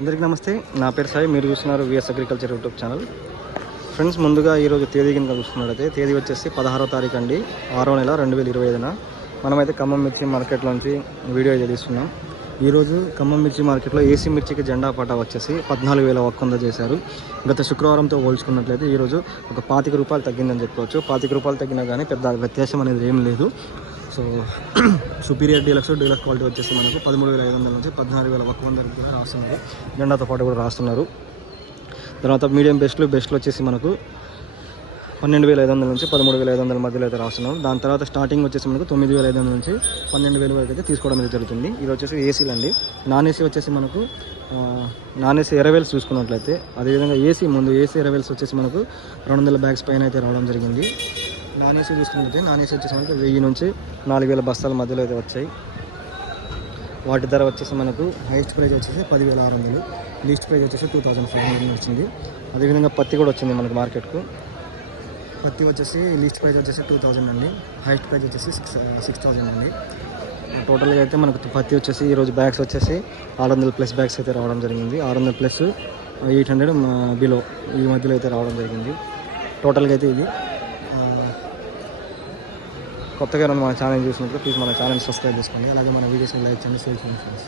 అందరికీ నమస్తే. నా పేరు సాయి. మీరు చూస్తున్నారు VS agriculture YouTube channel friends ముందుగా ఈరోజు తేదీ కింద చూస్తున్నట్టయితే తేదీ వచ్చేసి పదహారో తారీఖు అండి. ఆరో నెల రెండు వేల ఇరవై ఐదున. మనమైతే ఖమ్మం మిర్చి మార్కెట్లోంచి వీడియో అయితే తీస్తున్నాం. ఈరోజు ఖమ్మం మిర్చి మార్కెట్లో ఏసీ మిర్చికి జెండా పాట వచ్చేసి పద్నాలుగు వేల ఒక్కంద చేశారు. గత శుక్రవారంతో పోల్చుకున్నట్లయితే ఈరోజు ఒక పాతిక రూపాయలు తగ్గిందని చెప్పవచ్చు పాతిక రూపాయలు తగ్గినా కానీ పెద్ద వ్యత్యాసం అనేది ఏం లేదు. So superior deluxe deluxe quality వచ్చేసి మనకు పదమూడు వేల ఐదు వందల నుంచి పద్నాలుగు వేల ఒక వంద రూపాయలు రాస్తున్నారు జెండాతో పాటు కూడా రాస్తున్నారు. తర్వాత మీడియం బెస్ట్లు బెస్ట్లు వచ్చేసి మనకు పన్నెండు వేల ఐదు వందల నుంచి పదమూడు వేల ఐదు వందల మధ్యలో అయితే రాస్తున్నాం. దాని తర్వాత స్టార్టింగ్ వచ్చేసి మనకు తొమ్మిది వేల ఐదు వందల నుంచి పన్నెండు వేల వరకు అయితే తీసుకోవడం అయితే జరుగుతుంది. ఇది వచ్చేసి ఏసీలు అండి. నాన్ ఏసీ వచ్చేసి మనకు నాన్ ఏసీ ఎరవేల్స్ చూసుకున్నట్లయితే అదేవిధంగా ఏసీ ముందు ఏసీ ఎరవేల్స్ వచ్చేసి మనకు రెండు వందల బ్యాగ్స్ పైన అయితే రావడం జరిగింది. నాన్ ఏసీ చూసుకున్నట్లయితే నాన్ ఏసీ వచ్చేసి మనకు వెయ్యి నుంచి నాలుగు వేల బస్తాల మధ్యలో అయితే వచ్చాయి. వాటి ధర వచ్చేసి మనకు హైయెస్ట్ ప్రైస్ వచ్చేసి పదివేల ఆరు వందలు. లీస్ట్ ప్రైస్ వచ్చేసి టూ థౌజండ్ ఫైవ్ హండ్రెడ్ వచ్చింది. అదేవిధంగా పత్తి కూడా వచ్చింది మనకు మార్కెట్కు. పత్తి వచ్చేసి లీస్ట్ ప్రైస్ వచ్చేసి టూ థౌజండ్ అండి. హైయెస్ట్ ప్రైస్ వచ్చేసి సిక్స్ సిక్స్ థౌజండ్ అండి. టోటల్గా అయితే మనకు పత్తి వచ్చేసి ఈరోజు బ్యాగ్స్ వచ్చేసి ఆరు వందల ప్లస్ బ్యాగ్స్ అయితే రావడం జరిగింది. ఆరు వందల ప్లస్ ఎయిట్ హండ్రెడ్ బిలో ఈ మధ్యలో అయితే రావడం జరిగింది. టోటల్గా అయితే ఇది కొత్తగా మన ఛానల్ చూసినప్పుడు ప్లీజ్ మన ఛానల్ సబ్స్క్రైబ్ చేసుకోండి. అలాగే మన వీడియోస్ని లైక్ చేయండి. షేర్ చేయండి ఫ్రెండ్స్